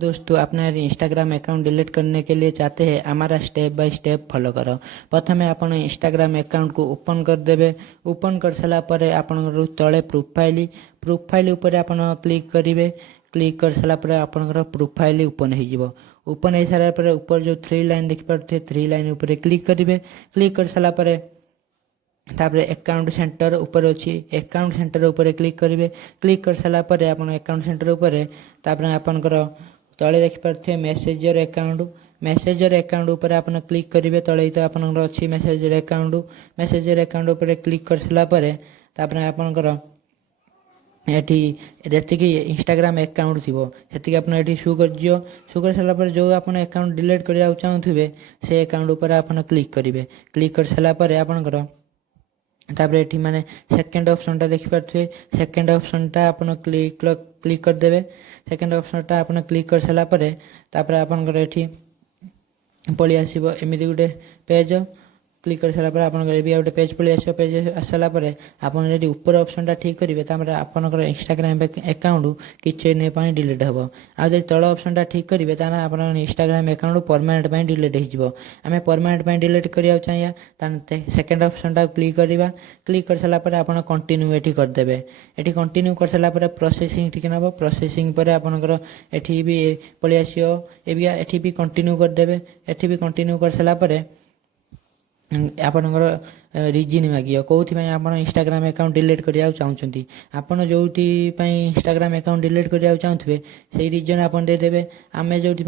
दोस्तों, अपना Instagram account delete करने के लिए चाहते हैं हमारा स्टेप बाय स्टेप फॉलो करो। प्रथम आपण इंस्टाग्राम अकाउंट को ओपन कर देबे। ओपन कर सारा पर आपण तले प्रोफाइल ऊपर आपण क्लिक करेंगे। क्लिक कर सारा पर आपणकर प्रोफाइल ओपन हो। ओपन हो सारा पर ऊपर जो 3 लाइन देखिपे 3 लाइन ऊपर क्लिक करेंगे। क्लिक कर सारा पर तापरे अकाउंट सेंटर ऊपर अच्छी अकाउंट सेंटर ऊपर क्लिक करेंगे। क्लिक कर सारा पर आप अकाउंट सेंटर ऊपर तापरे आपणकर तले देखिपे मेसेजर अकाउंट ऊपर आप क्लिक करेंगे। तले तो आपंकर अच्छी मेसेजर अकाउंट ऊपर क्लिक कर सारा पर तापरे आपणकर एटी जी इंस्टाग्राम अकाउंट थी से आप शो कर सारा पर जो आप अकाउंट डिलीट करने चाहूे से अकाउंट ऊपर आप क्लिक करेंगे। क्लिक कर सारा पर आपणकर तापर ये माने सेकेंड ऑप्शन टा देखिपे सेकेंड ऑप्शन टा आप क्लिक कर देबे। सेकेंड ऑप्शन टा आप क्लिक कर सारा पर तापर आपनकर एठी पळी आसीबो एमिति गुटे पेज। क्लिक कर सारा पर आपनकर भी गोटे पेज पळी आसीबो। पेज आसला पर आपन जदि ऊपर ऑप्शन टा ठीक करेंगे तापर आपनकर इंस्टाग्राम अकाउंट किछि ने पाई डिलीट हबो। आ जदि तळ ऑप्शन टा ठीक करेंगे ताना आपन इंस्टाग्राम अकाउंट परमानेंट पाई डिलीट हो जिवो। आमे परमानेंट पाई डिलीट करिया चाहिए ताने सेकेंड ऑप्शन टा क्लिक करबा। क्लिक कर सारा पर आपन कंटिन्यू एठी कर देबे। एठी कंटिन्यू कर सारा पर प्रोसेसिंग ठीक नबो। प्रोसेसिंग पर आपनकर एठी भी पळी आसीयो। एबिया एठी भी कंटिन्यू कर देबे। एठी भी कंटिन्यू कर सारा पर आपणकर रिजन मागियो कौथि आपण इंस्टाग्राम अकाउंट डिलीट करिया चाहूछंती। आपण जोथि इंस्टाग्राम अकाउंट डिलीट करिया चाहूथबे सेही रिजन आपण दे देबे। आमे जोथि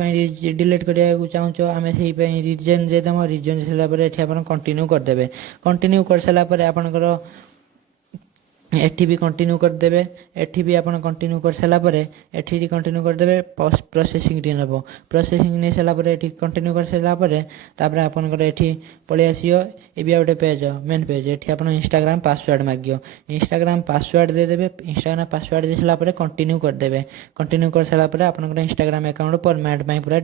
डिलीट करिया चाहूछो आमे सेही रिजन दे देमो। रिजन सेला पर एठी आपण कंटिन्यू कर देबे। कंटिन्यू कर साला पर आपणकर एठी भी कंटिन्यू कर देबे। एठी भी आपण कंटिन्यू कर साला पर एठी भी कंटिन्यू कर देबे। प्रोसेसिंग टी नबो। प्रोसेसिंग ने साला पर एठी कंटिन्यू कर साला पर तापर आपनकर एठी पळी आसीयो। एबिया गोटे पेज मेन पेज एठी आपण इंस्टाग्राम पासवर्ड मागियो। इंस्टाग्राम पासवर्ड दे देबे। इंस्टाग्राम पासवर्ड दे साला पर कंटिन्यू कर देबे। कंटिन्यू कर साला पर आपनकर इंस्टाग्राम अकाउंट परमानेंट पूरा